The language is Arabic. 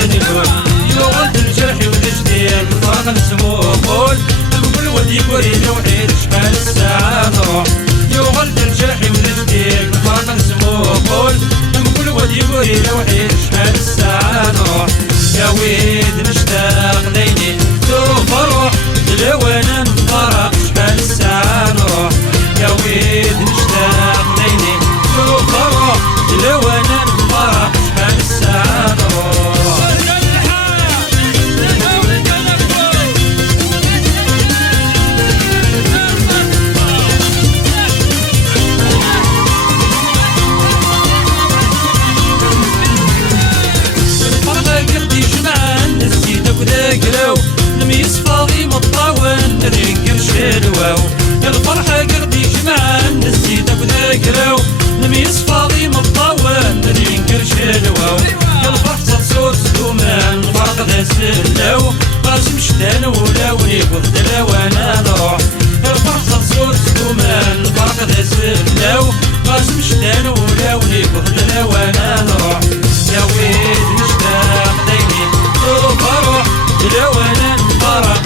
ثاني لون يغلد الجرح والجديد الفرق نسمو قول نقول ودي قريب وحيد شحال الساعة نروح يغلد الجرح والجديد الفرق نسمو قول نقول ودي قريب وحيد شحال الساعة نروح يا ويد نشتاق ليني سوف اروح دلوانا نفرق شحال الساعة نروح يا ويد نشتاق ليني سوف اروح دلوانا نفرق شحال الساعة نروح نميس فاضي مطاون نريقر شلواو الفرحة قردي جمعان نسيتك وذاكراو نميس فاضي مطاون نريقر شلواو الفرح تصور سلومان الفرق ذا سلاو قاسم شتان ولاوني وذلا وانا نروح الفرح تصور سلومان الفرق ذا سلاو قاسم شتان ولاوني وذلا وانا نروح يا ويد نشتاق دايمين سوف اروح دلوانا نفرق